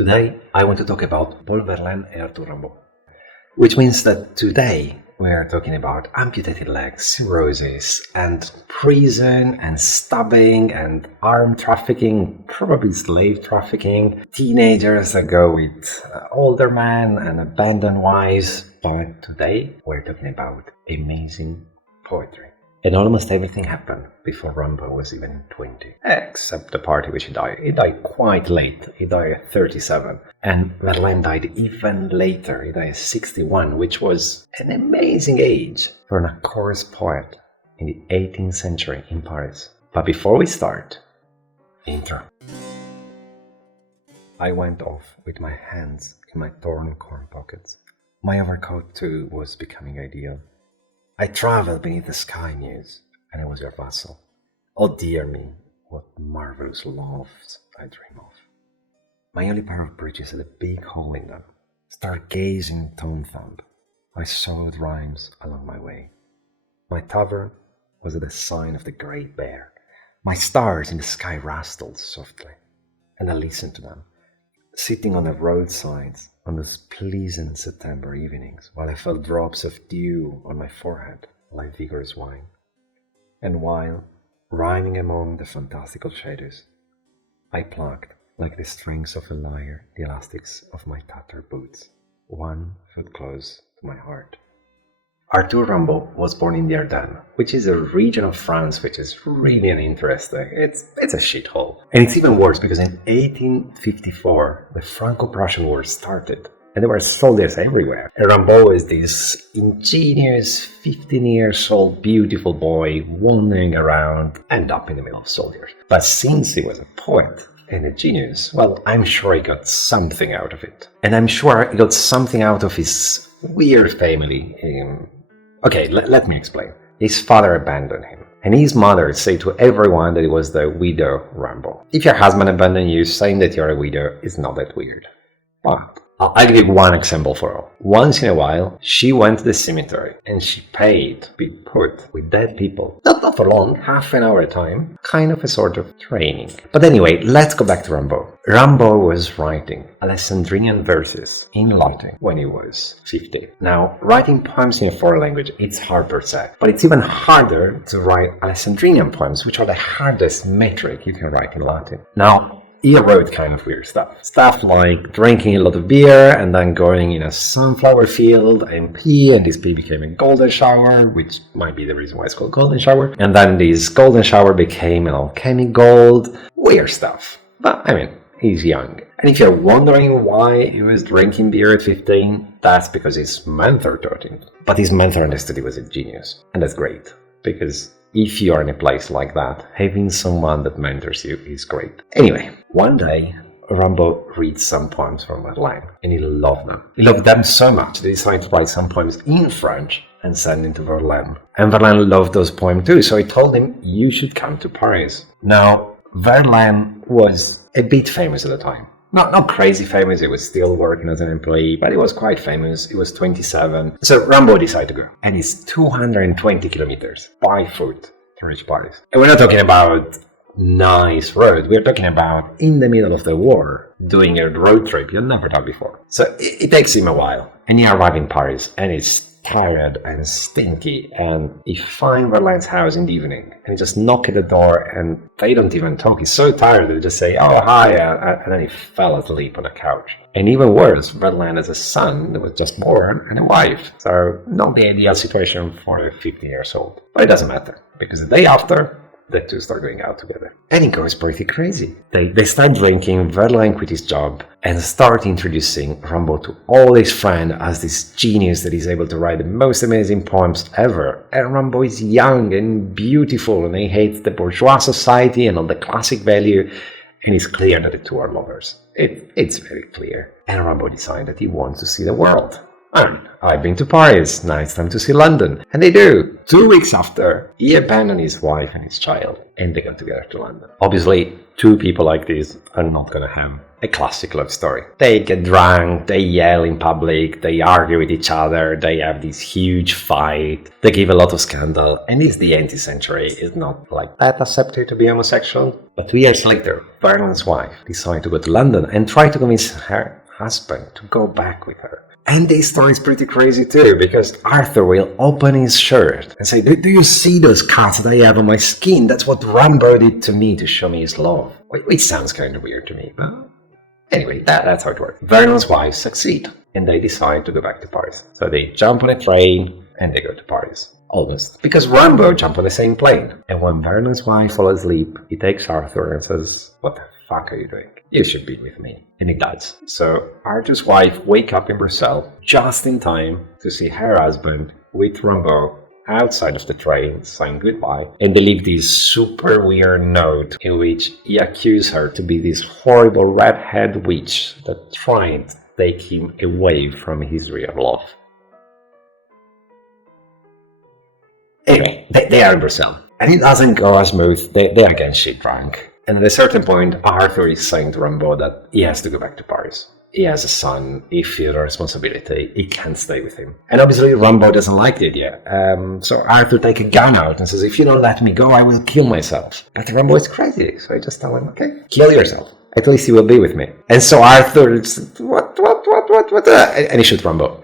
Today, I want to talk about Paul Verlaine and Artur Rimbaud, which means that today we are talking about amputated legs, cirrhosis, and prison, and stabbing, and armed trafficking, probably slave trafficking, teenagers that go with older men and abandoned wives. But today, we're talking about amazing poetry. And almost everything happened before Rimbaud was even 20, except the part in which he died. He died quite late. He died at 37. And Verlaine died even later. He died at 61, which was an amazing age for an accursed poet in the 18th century in Paris. But before we start, intro. I went off with my hands in my torn corn pockets. My overcoat too was becoming ideal. I travelled beneath the sky news, and I was your vassal. Oh dear me, what marvellous lofts I dream of. My only pair of breeches had a big hole in them. Stargazing tone thumb, I sowed rhymes along my way. My tavern was at the sign of the Great Bear. My stars in the sky rustled softly, and I listened to them, sitting on the roadsides on those pleasant September evenings, while I felt drops of dew on my forehead like vigorous wine, and while, rhyming among the fantastical shadows, I plucked, like the strings of a lyre, the elastics of my tattered boots, one foot close to my heart. Artur Rimbaud was born in the Ardennes, which is a region of France which is really uninteresting. It's a shithole. And it's even worse because in 1854, the Franco-Prussian War started, and there were soldiers everywhere. And Rimbaud is this ingenious, 15 years old, beautiful boy wandering around, end up in the middle of soldiers. But since he was a poet and a genius, well, I'm sure he got something out of it. And I'm sure he got something out of his weird family. Okay, let me explain. His father abandoned him, and his mother said to everyone that he was the Widow Rimbaud. If your husband abandoned you, saying that you're a widow is not that weird. But I'll give you one example for all. Once in a while, she went to the cemetery and she paid to be put with dead people. Not for long, half an hour at a time, kind of a sort of training. But anyway, let's go back to Rimbaud. Rimbaud was writing Alexandrinian verses in Latin when he was 50. Now, writing poems in a foreign language, it's hard per se. But it's even harder to write Alexandrinian poems, which are the hardest metric you can write in Latin. Now, he wrote kind of weird stuff. Stuff like drinking a lot of beer and then going in a sunflower field and pee, and this pee became a golden shower, which might be the reason why it's called golden shower. And then this golden shower became an alchemic gold. Weird stuff. But, I mean, he's young. And if you're wondering why he was drinking beer at 15, that's because his mentor taught him. But his mentor understood he was a genius. And that's great, because if you are in a place like that, having someone that mentors you is great. Anyway, one day, Rimbaud reads some poems from Verlaine, and he loved them. He loved them so much that he decided to write some poems in French and send them to Verlaine. And Verlaine loved those poems too, so he told him, you should come to Paris. Now, Verlaine was a bit famous at the time. Not crazy famous, he was still working as an employee, but he was quite famous. He was 27. So Rimbaud decided to go. And it's 220 kilometers by foot to reach Paris. And we're not talking about nice road. We're talking about in the middle of the war, doing a road trip you've never done before. So it takes him a while. And he arrived in Paris, and it's tired and stinky, and he finds Verlaine's house in the evening, and he just knock at the door, and they don't even talk. He's so tired that they just say, oh, hi, and then he fell asleep on a couch. And even worse, Verlaine has a son that was just born and a wife, so not the ideal situation for a 50 years old. But it doesn't matter, because the day after, the two start going out together. And it goes pretty crazy. They start drinking, Verlaine quit his job, and start introducing Rimbaud to all his friends as this genius that is able to write the most amazing poems ever. And Rimbaud is young and beautiful, and he hates the bourgeois society and all the classic value, and it's clear that the two are lovers. It's very clear. And Rimbaud decided that he wants to see the world. I've been to Paris, now it's time to see London. And they do. 2 weeks after, he abandoned his wife and his child, and they got together to London. Obviously, 2 people like this are not going to have a classic love story. They get drunk, they yell in public, they argue with each other, they have this huge fight, they give a lot of scandal, and it's the 18th century. It's not like that accepted to be homosexual. But 2 years later, Verlaine's wife decided to go to London and try to convince her husband to go back with her. And this story is pretty crazy too, because Arthur will open his shirt and say, do you see those cuts that I have on my skin? That's what Rimbaud did to me to show me his love. Which sounds kind of weird to me, but anyway, that's how it works. Verlaine's wife succeed, and they decide to go back to Paris. So they jump on a train, and they go to Paris. Almost. Because Rimbaud jumped on the same plane. And when Verlaine's wife falls asleep, he takes Arthur and says, what the fuck are you doing? You should be with me. And he does. So Arthur's wife wakes up in Brussels just in time to see her husband with Rimbaud outside of the train saying goodbye. And they leave this super weird note in which he accuses her to be this horrible red-haired witch that tried to take him away from his real love. Anyway, they are in Brussels. And it doesn't go as smooth. They are getting shit drunk. And at a certain point, Arthur is saying to Rimbaud that he has to go back to Paris. He has a son, he feels a responsibility, he can't stay with him. And obviously Rimbaud doesn't like the idea. So Arthur takes a gun out and says, if you don't let me go, I will kill myself. But Rimbaud is crazy, so he just tells him, okay, kill yourself. At least he will be with me. And so Arthur is, what? And he shoots Rimbaud.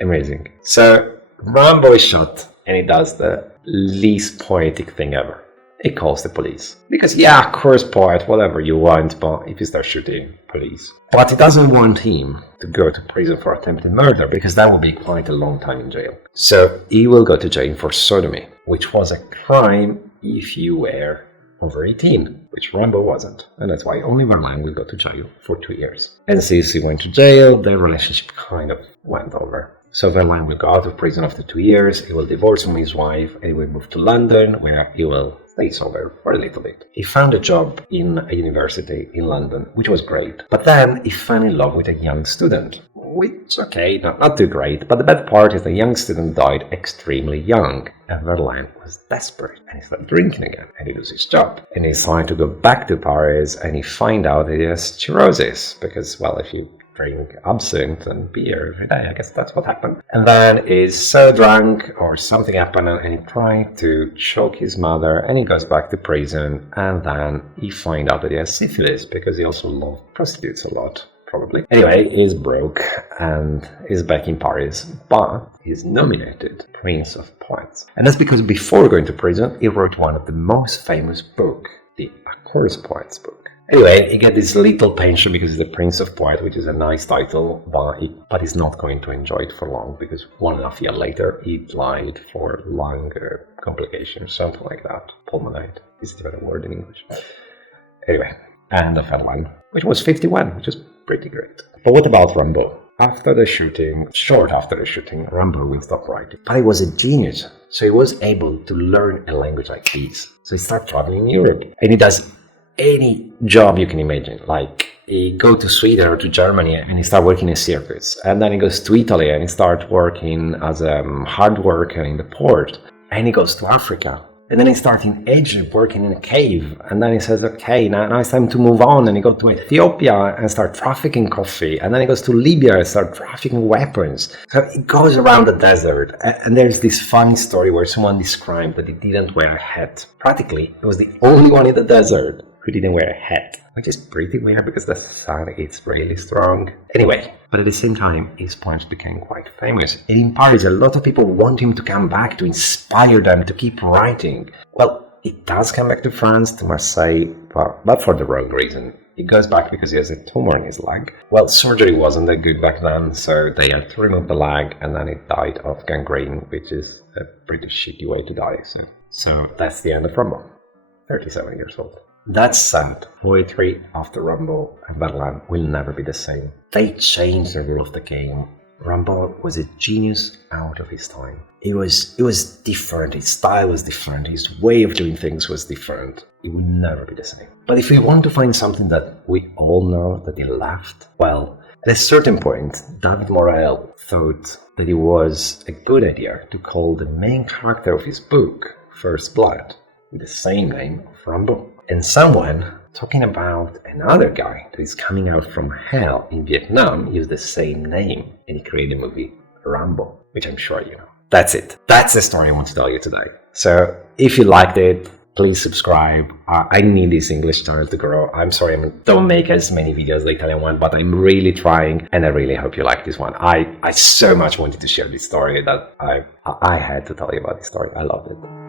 Amazing. So Rimbaud is shot, and he does the least poetic thing ever. He calls the police. Because, yeah, curse poet, whatever you want, but if you start shooting, police. But he doesn't want him to go to prison for attempted murder, because that would be quite a long time in jail. So he will go to jail for sodomy, which was a crime if you were over 18, which Rimbaud wasn't. And that's why only Verlaine will go to jail for 2 years. And since he went to jail, their relationship kind of went over. So Verlaine will go out of prison after 2 years, he will divorce from his wife, and he will move to London, where he will stay sober for a little bit. He found a job in a university in London, which was great. But then he fell in love with a young student, which, okay, not too great, but the bad part is the young student died extremely young, and Verlaine was desperate, and he started drinking again, and he loses his job. And he decided to go back to Paris, and he find out that he has cirrhosis, because, well, if you drink absinthe and beer every day, I guess that's what happened. And then he's so drunk, or something happened, and he tried to choke his mother, and he goes back to prison, and then he finds out that he has syphilis, because he also loved prostitutes a lot, probably. Anyway, he's broke, and he's back in Paris, but he's nominated Prince of Poets. And that's because before going to prison, he wrote one of the most famous books, the ACCURSED POETS book. Anyway, he gets this little pension because he's the Prince of Poets, which is a nice title, but he's not going to enjoy it for long, because 1.5 years later, he died for lung complications, something like that. Pulmonite. Is it even a word in English? Anyway, and the Verlaine, which was 51, which is pretty great. But what about Rimbaud? After the shooting, short after the shooting, Rimbaud will stop writing. But he was a genius, so he was able to learn a language like this. So he started traveling in Europe, and he does any job you can imagine. Like, he go to Sweden or to Germany and he start working in circuits, and then he goes to Italy and he start working as a hard worker in the port, and he goes to Africa, and then he starts in Egypt working in a cave, and then he says, okay, now it's time to move on, and he goes to Ethiopia and start trafficking coffee, and then he goes to Libya and start trafficking weapons. So he goes around the desert, and there's this funny story where someone described that he didn't wear a hat. Practically, he was the only one in the desert who didn't wear a hat, which is pretty weird because the sun is really strong. Anyway, but at the same time, his poems became quite famous. And in Paris, a lot of people want him to come back to inspire them to keep writing. Well, he does come back to France, to Marseille, but for the wrong reason. He goes back because he has a tumor in his leg. Well, surgery wasn't that good back then, so they had to remove the leg, and then he died of gangrene, which is a pretty shitty way to die. So that's the end of Rimbaud, 37 years old. That said, poetry after Rimbaud and Verlaine will never be the same. They changed the rule of the game. Rimbaud was a genius out of his time. It was different, his style was different, his way of doing things was different. It will never be the same. But if we want to find something that we all know that he left, well, At a certain point, David Morel thought that it was a good idea to call the main character of his book First Blood, with the same name of Rimbaud. And someone talking about another guy that is coming out from hell in Vietnam used the same name, and he created the movie Rambo, which I'm sure you know. That's it. That's the story I want to tell you today. So if you liked it, please subscribe. I need this English channel to grow. I'm sorry I don't make as many videos as the Italian one, but I'm really trying, and I really hope you like this one. I so much wanted to share this story that I had to tell you about this story. I loved it.